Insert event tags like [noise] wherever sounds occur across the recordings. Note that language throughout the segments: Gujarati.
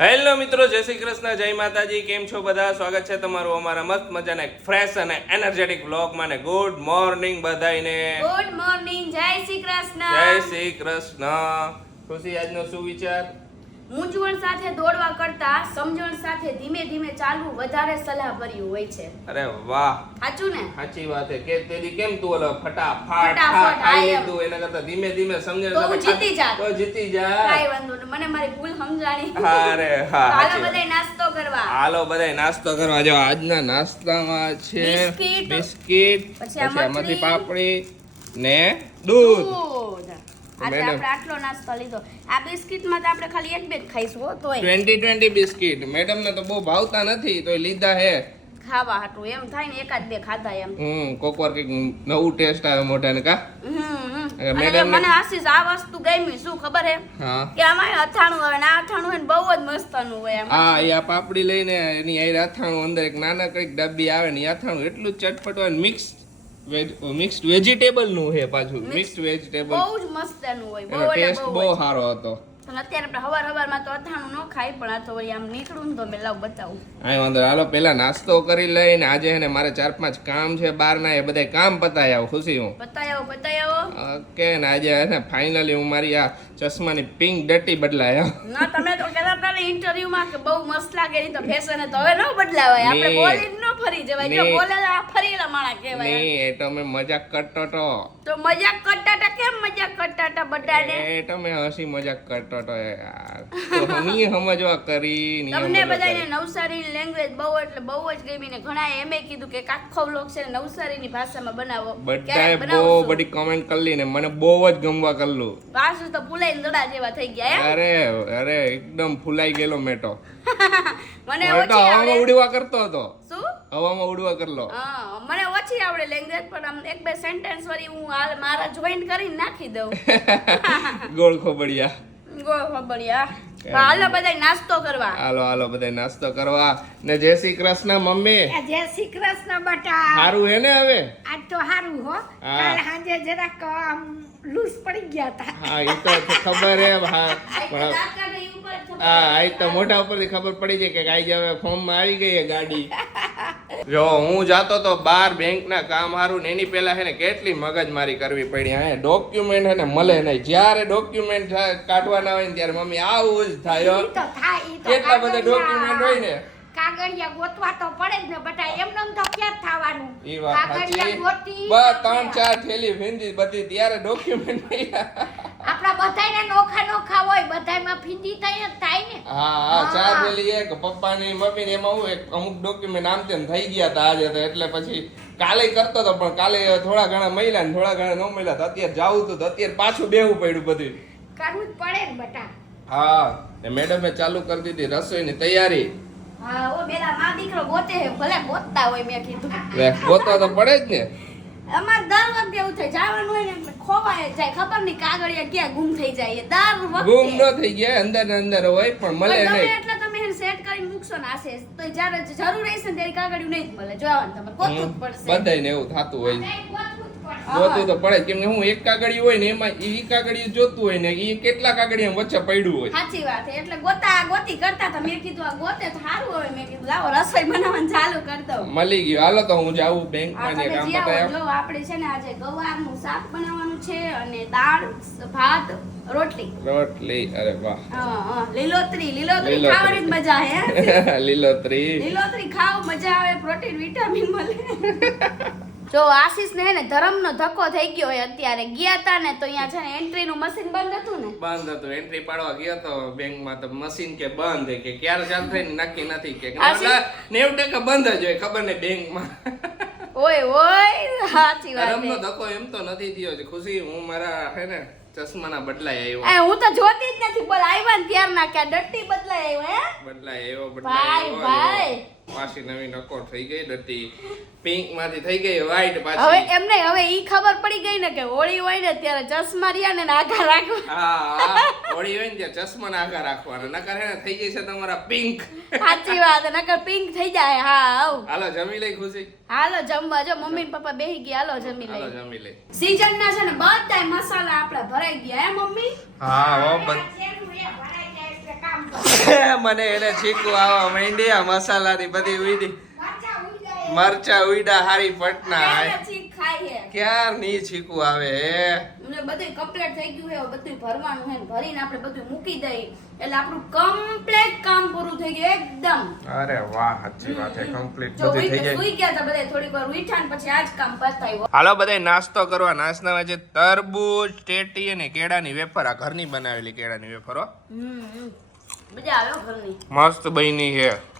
હેલો મિત્રો જય શ્રી કૃષ્ણ જય માતાજી કેમ છો બધા? સ્વાગત છે તમારું અમારા મસ્ત મજાના એક ફ્રેશ અને એનર્જેટિક બ્લોગમાં ને ગુડ મોર્નિંગ બધાયને. ગુડ મોર્નિંગ જય શ્રી કૃષ્ણ. જય શ્રી કૃષ્ણ. ખુશી આજનો શું વિચાર? મૂંઝવણ સાથે દોડવા કરતા સમજણ સાથે ધીમે ધીમે ચાલવું વધારે સલાહ ભર્યું હોય છે. અરે વાહ. સાચું ને? સાચી વાત છે. કે તેદી કેમ તું ઓલો ફટાફટ ફટાફટ, આઈ. લીધું? એના કરતા ધીમે ધીમે સમજણ તો જીતી જા તો જીતી જા. કાઈ વાંધો નહીં. મને મારી ભૂલ સમજાણી. અરે હા હાલો બધાય નાસ્તો કરવા. હાલો બધાય નાસ્તો કરવા જો આજના નાસ્તામાં છે બિસ્કિટ. બિસ્કિટ પછી આમાંથી પાપડી ને દૂધ. આજે આપણે આટલો નાસ્તો લીધો. આ બિસ્કિટમાં તો આપણે ખાલી એક બે જ ખાઈશું હો, તોય. Twenty twenty biscuit. મેડમ ને તો બહુ ભાવતા નથી તો લીધા હે. ખાવા હતું એમ થાય ને એકાદ બે ખાધા એમ. હમ કોક વાર કંઈક નવું ટેસ્ટ આવે મોઢાને કા? હમ, મેડમ મને આશીષ આ વસ્તુ ગમી શું ખબર હે? કે આમાં અથાણું આવે ને આ અથાણું હોય ને બહુ જ મસ્તનું હોય એમ. હા એ આ પાપડી લઈને એની આઈ અથાણું અંદર એક નાના કંઈક ડબ્બી આવે ને એ અથાણું એટલું જ ચટપટ હોય મિક્સ મિક્સ્ડ વેજીટેબલનું છે પાછું. મિક્સ્ડ વેજીટેબલ બહુ જ મસ્ત એનું હોય બહુ ટેસ્ટ બહુ સારો હતો. અત્યારે આપણે હવાર હવારમાં તો અથાણું ન ખાય પણ આ તો આમ નીકળું તો મેં લાવ બતાવું. વાંધો. હાલો પેલા નાસ્તો કરી લઈને આજે હે ને મારે ચાર પાંચ કામ છે બાર ના એ બધા કામ પતાય આવું. ખુશી હું બતાવો બતાવો ઓકે ને આજે હે ને ફાઇનલી હું મારી આ ચશ્માની પિંક ડટી બદલાય ના તમે તો કહેતા હતા ઇન્ટરવ્યુમાં કે બહુ મસ્ત લાગે તો ફેશન તો હવે ન બદલાવાય. આપણે બોલી ન ફરી જવાય. જો ની. બોલેલા ફરીલા માણા કહેવાય. નહીં એ તમે મજાક કરતો તો. તો મજાક કરતા તા કેમ મજાક કરતા તા બધાને? એ તમે હસી મજાક કરતો તો યાર. તો હમી સમજવા કરી ની તમને બધાને કરી. નવસારી લેંગ્વેજ બહુ એટલે બહુ જ ગમી ને ઘણા એમે કીધું કે આખો વ્લોગ છે નવસારી નવસારીની ભાષામાં બનાવો. બધાએ બહુ. બધી કમેન્ટ કરલી ને મને બહુ જ ગમવા કરલું પાછું તો ફૂલાઈને દડા જેવા થઈ ગયા અરે અરે એકદમ ફૂલાઈ ગયેલો મેટો. [laughs] મને મેં ઓછી હવામાં આવડે. ઉડવા કરતો હતો. શું? હવામાં ઉડવા કરલો. હા મને ઓછી આવડે લેંગ્વેજ પણ આમ એક બે સેન્ટેન્સ વળી હું હાલ મારા જોઈન્ટ કરીને નાખી દઉં. [laughs] ગોળ ખોબડિયા. ગોળ ખોબડિયા. હાલો બધાય નાસ્તો કરવા. હાલો હાલો બધાય નાસ્તો કરવા. ને જય શ્રી કૃષ્ણ મમ્મી. એ જય શ્રી કૃષ્ણ બટા. સારું હે ને હવે? આજ તો સારું હો. કાલ સાંજે જરાક લૂઝ પડી ગયા હતા હા એ તો ખબર હે હા હા એ તો મોઢા ઉપરથી ખબર પડી જાય કે આજ હવે ફોર્મમાં આવી ગઈ ગાડી. જો હું જાતો તો બાર બેંકના કામ હારું ને એની પહેલા હે ને કેટલી મગજમારી કરવી પડી હે ડોક્યુમેન્ટ હે ને મળે નહીં. જ્યારે ડોક્યુમેન્ટ કાઢવાના હોય ને ત્યારે મમ્મી આવું જ થાય કેટલા બધા ડોક્યુમેન્ટ હોય ને. કાગળિયા ગોતવા તો પડે જ ને બટા એમ એમ તો ક્યાં થવાનું? એ વાત કાગળિયા ગોતી બસ ત્રણ ચાર થેલી ભીંડી બધી ત્યારે ડોક્યુમેન્ટ આપણા બધાને નોખા નોખા હોય બધામાં ફીંદી થાય થાય ને. હા હા ચાર થેલી એક પપ્પાની મમ્મીની એમાં હું એક અમુક ડોક્યુમેન્ટ આમ તેમ થઈ ગયા હતા આજે તો એટલે પછી કાલે કરતો હતો પણ કાલે થોડા ઘણા મહિલા ને થોડા ઘણા ન મહિલા તો અત્યારે જાવું તો અત્યારે પાછું બેવું પડ્યું બધું. કરવું જ પડે ને બટા. હા મેડમે ચાલુ કરી દીધી રસોઈની તૈયારી. હા ઓ મેરા મા દીકરો ગોતે હે ભલે ગોતતા હોય મેં કીધું. લે, ગોતવા તો પડે જ ને. અમાર દર વખતે એવું થાય જવાનું હોય ને ખોવાય જાય ખબર નહીં કાગળિયા ક્યાં ગુમ થઈ જાય દર વખતે. ગુમ ન થઈ ગયા અંદર ને અંદર હોય પણ મળે નહીં. એટલે તમે એને સેટ કરીને મૂકશો ને આશે તો જ્યારે જરૂર રહેશે ને ત્યારે કાગળિયું નહીં મળે. જોવાનું તમારે ગોતવું જ પડશે. એવું થતું હોય. જ. જોતું તો પડે કેમ કે હું એક કાગળી હોય ને એમાં ઈ કાગળી જોતું હોય ને ઈ કેટલા કાગળી વચ્ચે પડ્યું હોય? સાચી વાત એટલે ગોતા ગોતી કરતા હતા મેં કીધું આ ગોતે તો સારું હોય. મેં કીધું લાવો રસોઈ બનાવવાનું ચાલુ કરતો મળી ગયું. હાલો તો હું જાઉં બેંકમાં ને કામ પતાય જો આપણે છે ને આજે ગવારનું શાક બનાવવાનું છે અને દાળ ભાત રોટલી. રોટલી અરે વાહ. હા લીલોતરી લીલોતરી. ખાવાની જ મજા હે? [laughs] લીલોતરી. લીલોતરી ખાવ મજા આવે પ્રોટીન વિટામિન મળે. [laughs] જો આશીષ ને ને ધર્મનો ધક્કો થઈ ગયો હોય અત્યારે. ગયા હતા ને તો અહીંયા છે ને એન્ટ્રી નું મશીન બંધ હતું ને. બંધ હતું. એન્ટ્રી પાડવા ગયો તો બેંકમાં તો મશીન કે બંધ કે ક્યારે ચાલુ થઈ નક્કી નથી કે. આ શું? નેવું ટકા બંધ જ હોય ખબર ને બેંકમાં ઓય ઓય સાચી વાત રમનો છે. ધક્કો એમ તો નથી થયો છે ખુશી હું મારા હે ને ચશ્માના બદલાય આવ્યો. હું તો જોતી જ નથી બોલ આવ્યા ને ત્યારના કે આ ડટ્ટી બદલાય આવ્યો હે? બદલાય આવ્યો ભાઈ, બદલાય ભાઈ. આવ્યો પાછી નવી નકોર થઈ ગઈ ડટી પિંકમાંથી થઈ ગઈ વ્હાઈટ હવે પાછી એમને હવે ઈ ખબર પડી ગઈ ને કે હોળી હોય ને ત્યારે ચશ્મા રહ્યા ને આઘા રાખવા હા હોળી હોય ને ત્યારે ચશ્મા ને આઘા રાખવાના. નકર હે થઈ ગઈ છે તમારા પિંક સાચી વાત નકર પિંક થઈ જાય હા આવ હાલો જમી લઈ ખુશી? હાલો જમવા જો મમ્મી ને પપ્પા બેહી ગયા. હાલો જમી હાલો જમી લઈ. સીઝન ના છે ને બધાય મસાલા આપડા ભરાઈ ગયા હે મમ્મી? હા હો બધ- [laughs] મને એને ચીકુ આવા માંડ્યા મસાલાની બધી ઉઈડી મરચાં ઉડા હારી પટના ક્યાં ની ચીકુ આવે અને બધું કમ્પ્લીટ થઈ ગયું હે બધું ભરવાનું હે ભરીને આપણે બધું મૂકી દઈ એટલે આપણું કમ્પ્લીટ કામ પૂરું થઈ ગયું એકદમ. અરે વાહ સાચી વાત છે. કમ્પ્લીટ બધું થઈ ગયું સુઈ ગયા હતા બધા થોડીક વાર ઉઠ્યા ને પછી આજ કામ પતાવ્યું હાલો બધા નાસ્તો કરવા. નાસ્તામાં જે તરબૂચ ટેટી અને કેળાની વેફર આ ઘરની બનાવેલી કેળાની વેફરો હમ. મજા આવે ઘરની. મસ્ત બની છે.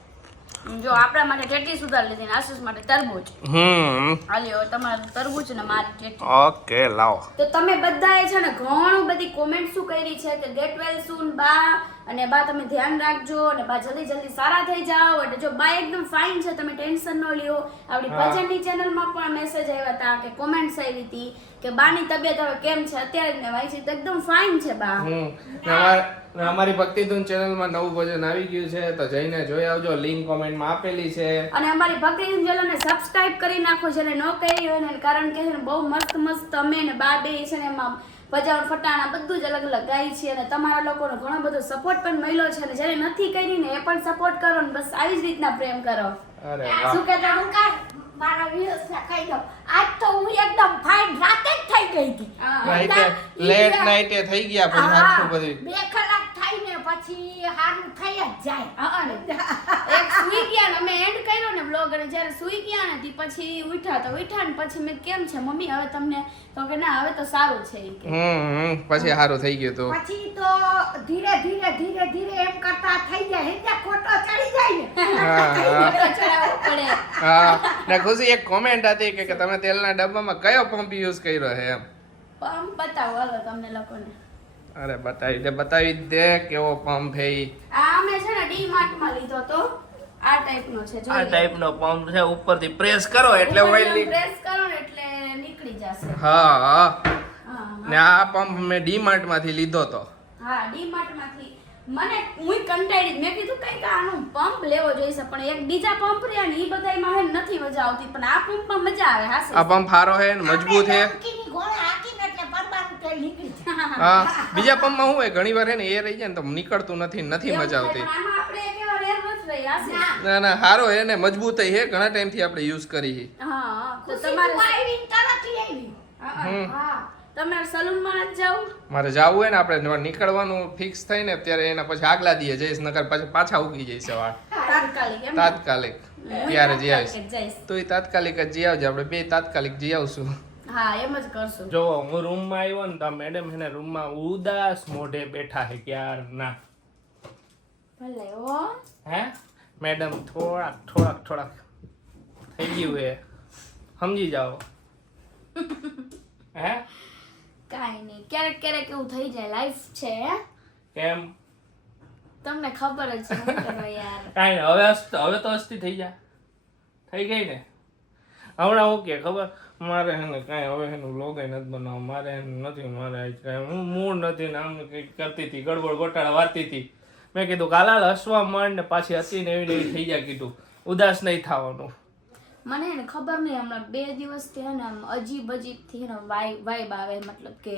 જો આપણા માટે ટેટી સુધાર લીધી ને આશીષ માટે તરબૂચ. હમ. હવે તમારું તરબૂચ ને મારી ટેટી. ઓકે લાવો. તો તમે બધાએ છે ને ઘણું બધી કોમેન્ટ શું કરી છે? કે ગેટ વેલ સૂન બા અને બા તમે ધ્યાન રાખજો અને બા જલ્દી જલ્દી સારા થઈ જાઓ. એટલે જો બા એકદમ ફાઇન છે તમે ટેન્શન ન લ્યો. આપણી ભજનની ચેનલમાં પણ મેસેજ આવ્યા હતા કે કોમેન્ટ્સ આવી હતી કે બાની તબિયત હવે કેમ છે? અત્યારે ને વાંચી એકદમ ફાઇન છે બા. અમાર- અમારી ભક્તિધૂન ચેનલમાં નવું ભજન આવી ગયું છે તો જઈને જોઈ આવજો. લિંક કોમેન્ટમાં આપેલી છે. અને અમારી ભક્તિ ચેનલને સબસ્ક્રાઇબ કરી નાખો જેને ન કરી હોય ને કારણ કે બહુ મસ્ત મસ્ત અમે ને બા બે છે ને એમાં ભજાવણ ફટાણા બધું જ અલગ અલગ ગાય છે અને તમારા લોકોનો ઘણો બધો સપોર્ટ પણ મળ્યો છે અને જેને નથી કરી ને એ પણ સપોર્ટ કરો ને બસ આવી જ રીતના પ્રેમ કરો. શું કહેતા મારા વિયસને કહી દો આજ તો હું એકદમ ફાઇન રાતે જ થઈ ગઈ હતી. હા. લેટ નાઈટે થઈ ગયા પછી આખું બધું. બે કલાક થઈને પછી હારું થઈ જ જાય. એક સુઈ ગયા ને અમે એન્ડ કર્યો ને બ્લોગ અને જ્યારે સુઈ ગયા ને પછી ઉઠ્યા તો ઉઠ્યા ને પછી મેં કેમ છે મમ્મી હવે તમને તો કે ના હવે તો સારું છે હમ પછી સારું થઈ ગયું તો. પછી તો ધીરે ધીરે ધીરે ધીરે એમ કરતા થઈ જાય. હે ખોટો ચડી જાય ને. હા. હા. ખુશી એક કોમેન્ટ હતી કે તમે તેલના ડબ્બામાં કયો પંપ યુઝ કર્યો છે એમ. પંપ બતાવો હાલો તમને લોકોને. અરે બતાવી દે બતાવી જ દે કેવો પંપ છે ઈ. આ મે છે ને ડી લીધો તો. આ ટાઈપનો છે આ ટાઈપનો પંપ છે ઉપરથી પ્રેસ કરો એટલે ઓઇલ પ્રેસ કરો ને એટલે નીકળી જશે. હા હા. ને આ પંપ મેં ડી માંથી લીધો તો. હા ડી મને હું કંટાળી મેં કીધું કંઈક આનું પંપ લેવો જોઈશે પણ એક બીજા પંપ રહ્યા ને એ બધાયમાં હે નથી મજા આવતી પણ આ પંપમાં મજા આવે હા આ પંપ સારો હે ને મજબૂત જાય હા બીજા પંપમાં શું હોય ઘણી વાર હે ને એ રહી જાય ને તો નીકળતું નથી નથી મજા આવતી ના. ના હારો સારો હે ને મજબૂત હે ઘણા ટાઈમથી આપણે યુઝ કરી છે. હા હા તો તમારે હા, હા. હમ. હા તમારે સલૂનમાં જ જાવું મારે જાવું હોય ને આપણે નીકળવાનું ફિક્સ થઈને ને ત્યારે એના પછી આગલા દીએ જઈશ નકર પછી પાછા ઉગી જઈશ વાળ તાત્કાલિક એમ? ને? તાત્કાલિક. હું ત્યારે જઈ આવીશ. તો એ તાત્કાલિક જ જઈ આવજે. આપણે બે તાત્કાલિક જઈ આવશું. હા એમ જ કરશું. જો હું રૂમમાં આવ્યો ને તો મેડમ એને રૂમમાં ઉદાસ મોઢે બેઠા છે ક્યારના ભલે ઓ હે? મેડમ થોડાક થોડાક થોડાક થઈ ગયું હે સમજી જાઓ. [laughs] હે? કાંઈ નહીં. ક્યારેક ક્યારેક એવું થઈ જાય. લાઈફ છે હે? કેમ? તમને ખબર જ છે યાર. કાંઈ નહીં. હવે અસ્ત- હવે તો અસ્તી થઈ જા. થઈ ગઈ ને? હમણાં હું કે ખબર? મારે હે ને કાંઈ હવે એનું લોગ નથી બનાવ મારે એનું નથી મારે કાંઈ હું મૂળ નથી ને આમ કંઈક કરતી હતી ગડબડ ગોટાળા વાતી હતી. મેં કીધું કાલાલ હસવા માંડ ને પાછી હતી ને એવી એવી થઈ જાય કીધું. ઉદાસ નહીં થવાનું. મને એને ખબર નહીં હમણાં બે દિવસથી એને આમ અજીબ અજીબથી હે ને વાઈ વાઈબ આવે મતલબ કે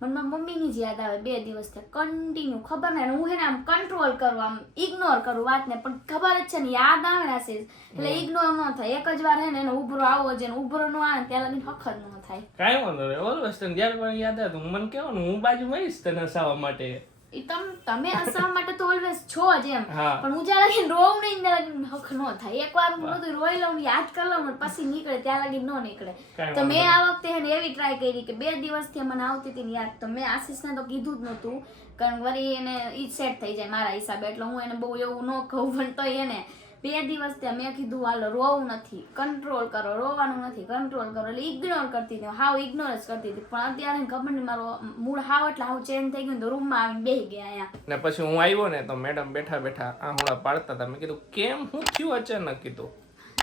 મનમાં મમ્મીની જ યાદ આવે બે દિવસથી કન્ટિન્યુ ખબર નહીં હું એને આમ કંટ્રોલ કરું આમ ઇગ્નોર કરું વાતને પણ ખબર જ છે ને યાદ આવે ને આશીષ એટલે ઇગ્નોર ન થાય. એક જ વાર હે ને એને ઉભરો આવો છે ને ઉભરો ન આવે ત્યાં લગી ફખર ન થાય. કાંઈ વાંધો નહીં. ઓલવેઝ તને જ્યારે પણ યાદ આવે તો મને કહેવાનું હું બાજુ આવીશ તને હસાવવા માટે. તમ તમે હસવા માટે તો ઓલવેઝ છો જ એમ. પણ હું જ્યાં લગી રોવ નહીં ત્યાં લગી હક ન થાય. એકવાર હું બધું રોઈ લઉં યાદ કરી લઉં પણ પછી નીકળે ત્યાં લગી ન નીકળે. તો મેં આ વખતે હે એવી ટ્રાય કરી કે બે દિવસથી મને આવતી હતી ને યાદ. તો મેં આશીષને તો કીધું જ નહોતું. કારણ વરી એને ઈ સેટ થઈ જાય મારા હિસાબે. એટલે હું એને બહુ એવું ન કહું પણ તો એને બે દિવસ ત્યાં મેં કીધું હાલો રોવું નથી. કંટ્રોલ કરો રોવાનું નથી. કંટ્રોલ કરો. એટલે ઇગ્નોર કરતી હતી. હાવ ઇગ્નોર જ કરતી હતી. પણ અત્યારે ખબર નહીં મારો મૂળ હાવ એટલે હાવ ચેન્જ થઈ ગયું તો રૂમમાં આવીને બેસી ગયા અહીંયા. ને પછી હું આવ્યો ને તો મેડમ બેઠા બેઠા આહુડા પાડતા હતા. મેં કીધું કેમ? હું થયું અચાનક? કીધું.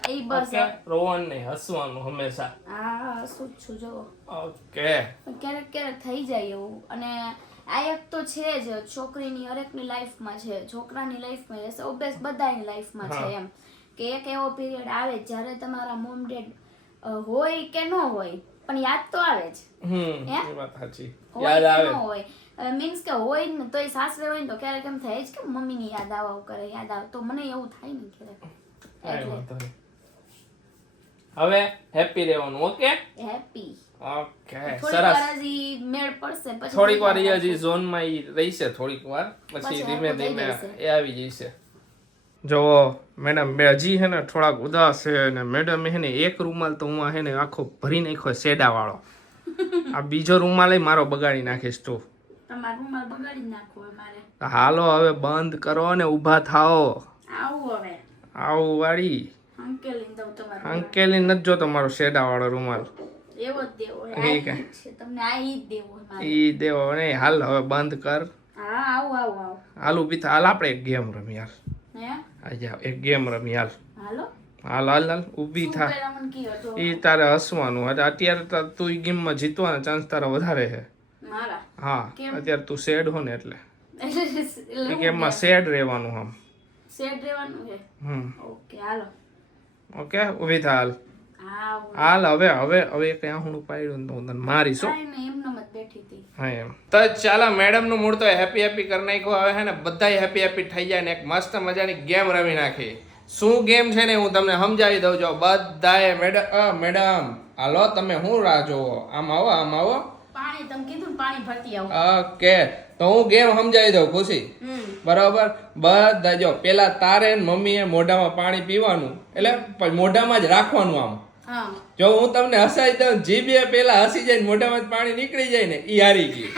એ બસ રોવાનું નહીં હસવાનું હંમેશા. હા શું છું જો ઓકે. ક્યારેક ક્યારેક થઈ જાય એવું. અને આ એક તો છે જ છોકરીની હરેકની લાઈફમાં છે છોકરાની લાઈફમાં છે ઓબ્વિયસ બધાની લાઈફમાં છે એમ. કે એક એવો પીરિયડ આવે જ્યારે તમારા મોમ ડેડ હોય કે ન હોય પણ યાદ તો આવે જ. યાદ આવે. ન હોય. મીન્સ કે હોય ને તોય સાસરે હોય ને તો ક્યારેક એમ થાય જ કે મમ્મીની યાદ આવ કરે યાદ આવે. તો મને એવું થાય ને ક્યારેક. હવે હેપી રહેવાનું ઓકે? હેપી. ઓકે સરસ મેળ પડશે પછી થોડીક વાર એ હજી ઝોનમાં એ રહીશે થોડીક વાર પછી ધીમે ધીમે એ આવી જશે. જો મેડમ બે હજી હે ને થોડાક ઉદાસ છે અને મેડમ હે ને એક રૂમાલ તો હું આ હે ને આખો ભરી નાખ્યો સેડા વાળો [laughs] આ બીજો રૂમાલ મારો બગાડી નાખીશ તું. તમારું જ હાલો હવે બંધ કરો ને ઊભા થાઓ. આવું હવે. આવું વાળી. અંકેલી તમારું નથી જોતો મારો સેડા વાળો રૂમાલ. એવો જ દેવો ઠીક છે. તમને આ ઈ દેવો ઈ દેવો નહીં હાલ હવે બંધ કર. હા આવું આવું આવું. હાલું પીતા હાલ આપણે એક ગેમ રમી હાલ. હે? આજે એક ગેમ રમી હાલ. હાલો. હાલ હાલ હાલ. ઊભી થા. એ તારે હસવાનું. એટલે અત્યારે તો ઈ ગેમમાં જીતવાના ચાન્સ તારા વધારે છે. મારા? હા અત્યારે તું સેડ હો ને એટલે. એ ગેમમાં સેડ રહેવાનું આમ. સેડ રહેવાનું છે? હમ. ઓકે હાલો. ઓકે ઊભી થા હાલ. હાલ હવે હવે હવે ક્યાં હું પાડ્યું તો હું તને મારીશ હો. એમ. તો ચાલો મેડમનું મૂળ તો હેપી હેપી કરી નાખ્યું. હવે હે ને બધા હેપી હેપી થઈ જાય ને એક મસ્ત મજાની ગેમ રમી નાખી. શું ગેમ છે ને હું તમને સમજાવી દઉં છું. બધાએ મેડમ મેડમ હાલો તમે શું રાહ જોવો? આમ આવો આમ આવો. પાણી તમે કીધું પાણી ભરતી આવું. ઓકે. તો હું ગેમ સમજાવી દઉં ખુશી? બરાબર? બધા જો પેલા તારે મમ્મીએ મોઢામાં પાણી પીવાનું. એટલે મોઢામાં જ રાખવાનું આમ. જો હું તમને હસાઈ દઉં જીભે પેલા હસી જાય ને મોઢામાં પાણી નીકળી જાય ને ઈ હારી ગઈ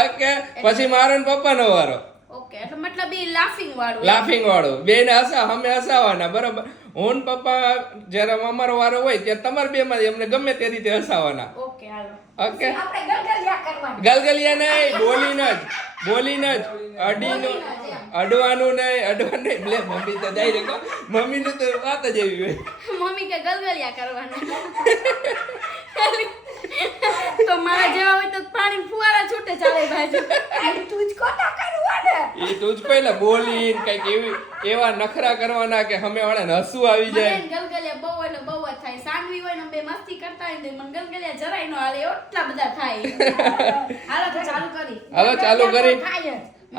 ઓકે પછી મારો ને પપ્પાનો વારો. ઓકે એટલે મતલબ ઈ લાફિંગ વાળું લાફિંગ વાળું. બે ને હસા અમે હસાવાના બરોબર? હું પપ્પા જ્યારે અમારો વારો હોય ત્યારે તમારે બે માં અમને ગમે તે રીતે હસાવાના. ઓકે હાલો. ઓકે. ગલગલિયા નહીં બોલી બોલીને જ બોલીને જ. અડીનું અડવાનું નહીં અડવાનું નહીં. એટલે મમ્મી તો જાય રે મમ્મીનું તો વાત જ એવી હોય. મમ્મી કે ગલગલિયા કરવાના. [laughs] તો મારા જેવા હોય તો પાણી ફુવારા છૂટે ચાલે બાજુ. તું જ કોટા કરવું ને એ તું જ પહેલા બોલી કંઈક એવી એવા નખરા કરવાના કે અમે વાળા હસવું આવી જાય. ગલગલિયા બહુ એટલે બહુ થાય. સાંગવી હોય ને બે મસ્તી કરતા હોય ને તો મને ગલગલિયા જરાય નો હાલે એટલા બધા થાય. હાલો તો ચાલુ કરી. હાલો ચાલુ કરી.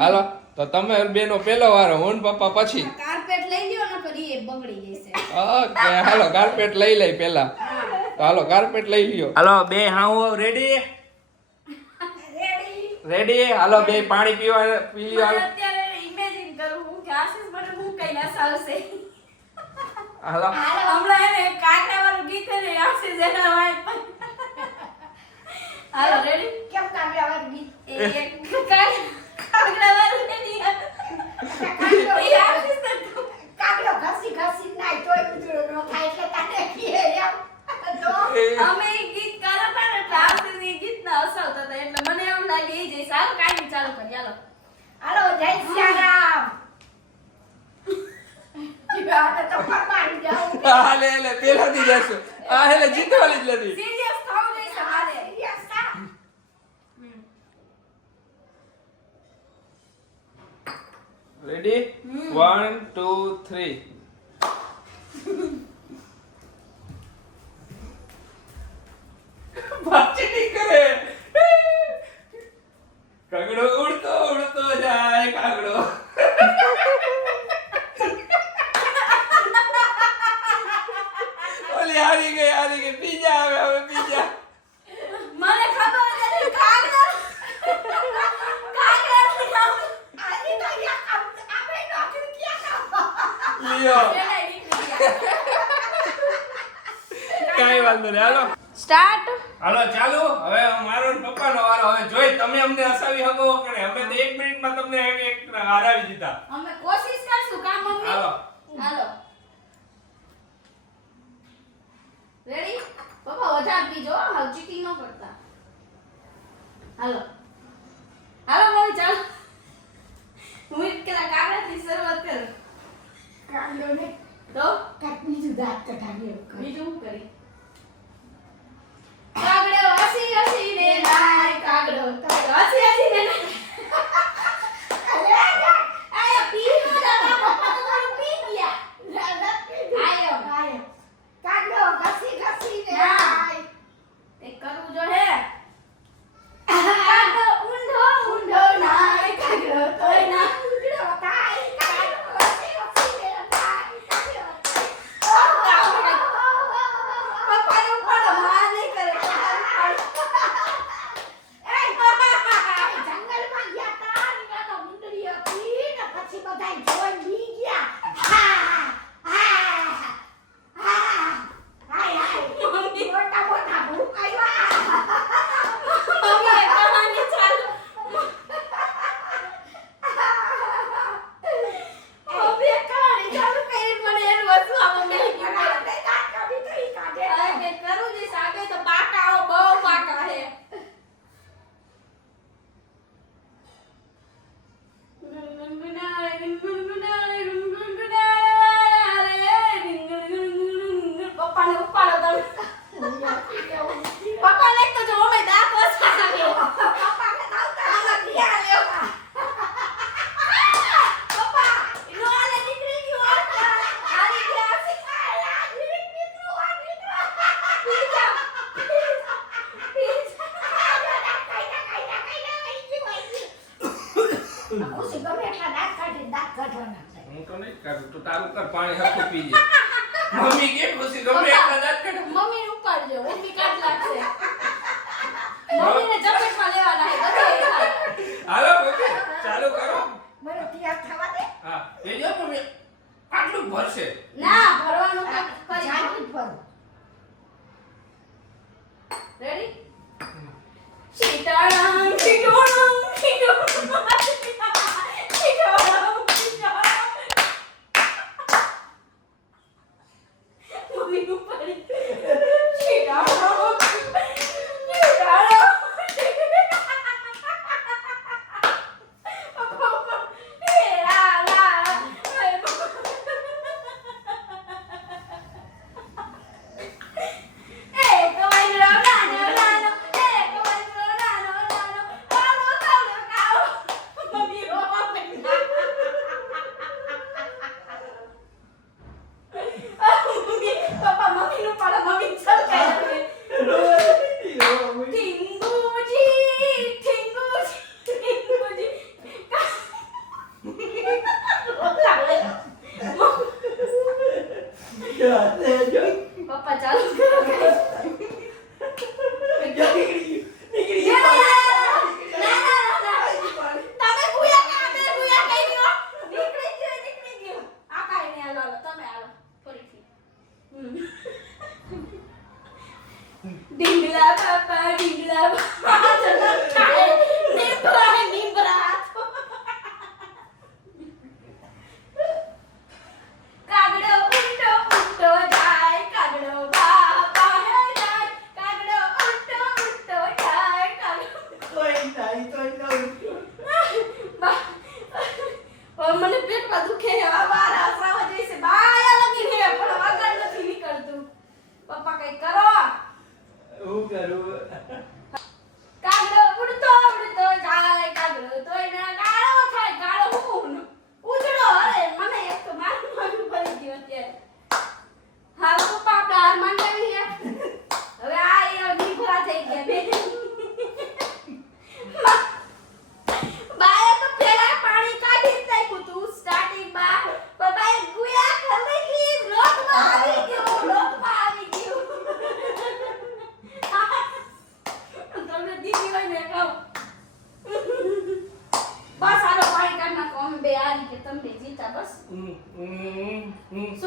હાલો તો તમે બેનો પેલો વારો હું પપ્પા પછી. કાર્પેટ લઈ લ્યો ને કરી એ બગડી જશે. ઓકે હાલો કાર્પેટ લઈ લઈ પેલા તો હાલો કાર્પેટ લઈ લ્યો. હાલો બે હાઉ રેડી રેડી રેડી હાલો બે પાણી પીવા પી લ્યો. હાલો. અત્યારે ઇમેજિન કરું હું ગ્લાસીસ મને હું કઈ નસાવશે હાલો. હમણાં એને કાંકરા વાળું ગીત ને આવશે જેના વાય હાલો રેડી કેમ કાવ્યા વાળું ગીત એક કાંકરા વાળું નથી કાગડો એ આશીષ ને તું- કાગડો ઘસી ઘસી નાય તોય ઉજળો ન થાય એટલે તને કીએ એમ તો અમે ગીત કરતા ને ક્લાસની ગીત ના હસાવતા હતા. એટલે મને એમ લાગે એ જઈ સારું કાઈ ચાલો કરી હાલો. હાલો જય શ્યારામ રેડી 1 2 3 વાતચીત કરે. કાગડો ઉડતો ઉડતો જાય કાગડો. ઓલી હારી ગઈ હારી ગઈ. બીજા આવે હવે બીજા મને ખબર નથી કાગડો. વાંધો નહીં. હાલો. સ્ટાર્ટ હાલો ચાલુ. હવે મારો ને પપ્પાનો વારો. હવે જોઈ તમે અમને હસાવી શકો કે નહીં? અમે તો એક મિનિટમાં તમને એક હરાવી દીધા. અમે કોશિશ કરશું કા મમ્મી? હાલો. હાલો. રેડી પપ્પા વધારે પીજો હાલ ચીટી ન કરતા. હાલો. હાલો મમ્મી ચાલો. હું એક પેલા કાગડાથી શરૂઆત કરું. કાગડો ને તો? કાંઈક બીજું દાંત કઢાવી બીજું કરી કાગડો હસી હસીને નાય હું તો નહીં કરું તો તારું [laughs] મમ્મી કે ખુશી ગમે એક કદાચ મમ્મી પપ્પા કઈ કરો? હું કરું?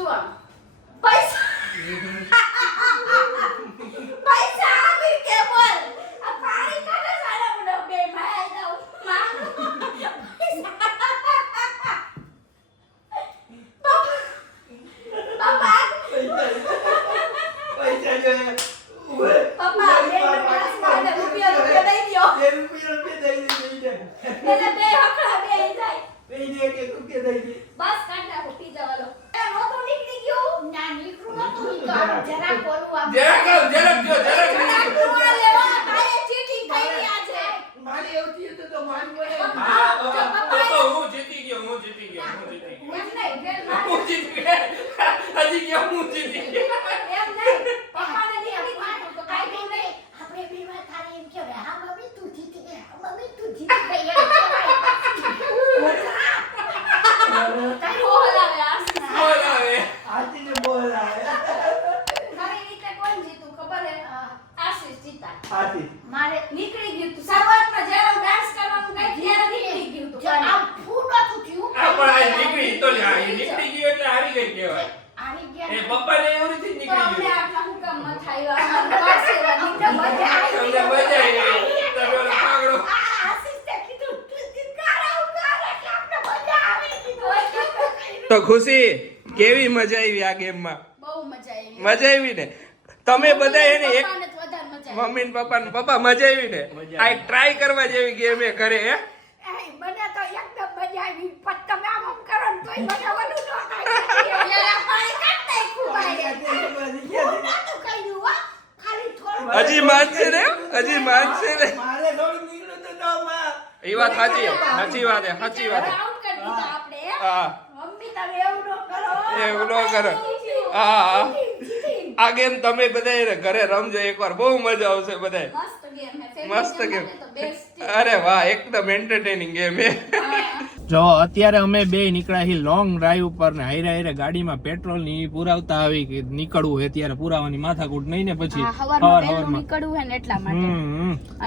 ano. [laughs] ઊંચી થઈ એમ નહીં. ખુશી? કેવી મજા આવી આ ગેમમાં? બહુ મજા આવી. ને? તમે બધા એને એક મમ્મી ને પપ્પા ને પપ્પા મજા આવી ને? આ ટ્રાય કરવા જેવી ગેમ એ કરે હે? મને તો એકદમ ને હજી માનશે ને? ને? એ વાત સાચી સાચી વાત સાચી વાત હા. એવું ન કરો. હા. આ ગેમ તમે બધા ઘરે રમજો એક વાર બહુ મજા આવશે બધા મસ્ત ગેમ અરે વાહ એકદમ એન્ટરટેનિંગ ગેમ એ. જો અત્યારે અમે બે નીકળ્યા હી લોંગ ડ્રાઈવ ઉપર ને હાઈરા હાઈરા ગાડીમાં પેટ્રોલની પુરાવતા આવી કે નીકળવું હે ત્યારે પુરાવાની માથાકૂટ નહીં ને પછી નીકળવું હે ને એટલા માટે.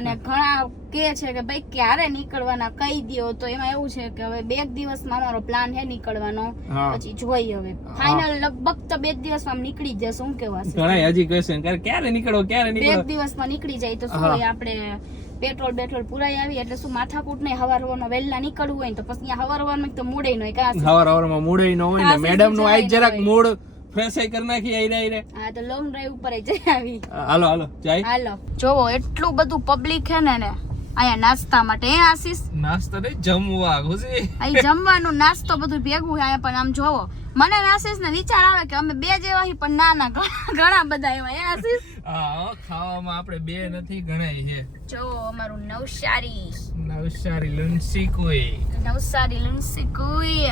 અને ઘણા કે છે કે ભાઈ ક્યારે નીકળવાના? કઈ દિયો? તો એમાં એવું છે કે હવે બે દિવસમાં અમારો પ્લાન હે નીકળવાનો. પછી જોઈ હવે. ફાઇનલ લગભગ તો બે દિવસમાં નીકળી જશે શું કહેવાશે ઘણા હજી કહેશે ક્યારે નીકળો? ક્યારે નીકળો? બે દિવસમાં નીકળી જાય તો શું હા. હોય આપણે પેટ્રોલ બેટ્રોલ પુરાઈ આવી એટલે શું માથાકૂટ નહીં હવાર હવાનો વહેલા નીકળવું હોય તો પછી હવાર હવારમાં તો મૂડે નહીં કાં હવાર હવારમાં મૂડે ન હોય ને મેડમનું આઈ જરાક મૂડ ફ્રેશ કરી નાખી આઈ આઈ હા તો લોંગ ડ્રાઈવ ઉપર જઈ આવી. હાલો હાલો જાય. હાલો. જોવો એટલું બધું પબ્લિક છે ને ને અહીંયા નાસ્તા માટે હે આશીષ? નાસ્તા નહીં જમવા ખુશી અહીં જમવાનું નાસ્તો બધું ભેગું અહીંયા પણ આમ જોવો. મને આશીષ ને વિચાર આવે કે અમે બે જેવા પણ ના ના ઘણા- બધા એવા હે આશીષ? ખાવામાં આપણે બે નથી ગણાય છે. જો અમારું નવસારી. નવસારી લુન્સી કોઈ. નવસારી લુન્સી કુઈ.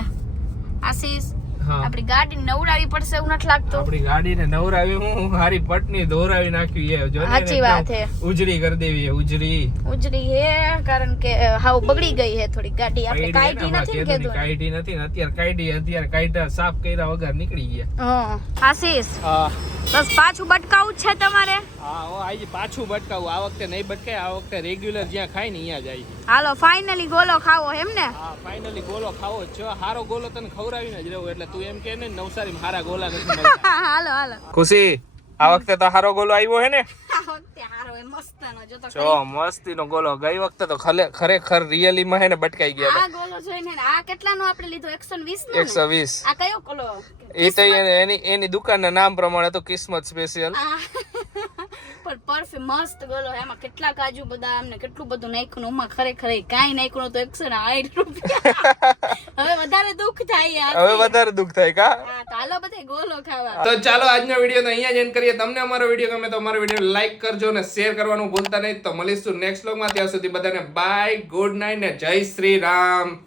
આશીષ આપણી ગાડી નવડાવી પડશે એવું નથી લાગતું. આપણી ગાડીને નવરાવી હું હારી પટની દોરાવી નાખી એ જો સાચી વાત હે. ઉજળી કરી દેવી છે ઉજળી ઉજળી હે કારણ કે હાવ બગડી ગઈ હે થોડી ગાડી. આપણે કાઈટી નથી કીધું કાઢી નથી ને અત્યારે કાઈટી અત્યારે કાઈટા સાફ કર્યા વગર નીકળી ગયા. હા આશીષ. હા. બસ પાછું બટકાવું છે તમારે? હા હો આજે પાછું બટકાવું. આ વખતે નહીં બટકાય આ વખતે રેગ્યુલર જ્યાં ખાય ને અહીંયા જાય હાલો ફાઇનલી ગોલો ખાવો એમ ને? હા ફાઇનલી ગોલો ખાવો જો હારો ગોલો તને ખવડાવીને જ રહેવું એટલે તું એમ કે ને નવસારીમાં હારા ગોલા નથી [laughs] હાલો હાલો. ખુશી આ વખતે તો હારો ગોલો આવ્યો હે ને? આ વખતે હારો એ મસ્તનો જો તો જો મસ્તીનો ગોલો. ગઈ વખતે તો ખલે- ખરેખર રિયલી માં હે ને બટકાઈ ગયા આ ગોલો જોઈને ને આ કેટલાનો આપણે લીધો? 120 નો એકસો વીસ. આ કયો ગોલો? એ તો એની એની દુકાનના નામ પ્રમાણે તો કિસ્મત સ્પેશિયલ પણ પરફેક્ટ મસ્ત ગોલો એમાં કેટલા કાજુ બદામ ને કેટલું બધું નાખ્યું ઉમાં ખરેખર કાંઈ નાખ્યું તો એકસો ને આઠ રૂપિયા. હવે વધારે દુઃખ થાય યાર. હવે વધારે દુઃખ થાય કા? હા તો હાલો બધે ગોલો ખાવા. તો ચાલો આજનો વીડિયો તો અહીંયા જ એન્ડ કરીએ. તમને અમારો વીડિયો ગમે તો અમારો વીડિયો લાઈક કરજો અને શેર કરવાનું ભૂલતા નહીં. તો મળીશું નેક્સ્ટ વ્લોગમાં ત્યાં સુધી બધાને બાય ગુડ નાઇટ ને જય શ્રી રામ.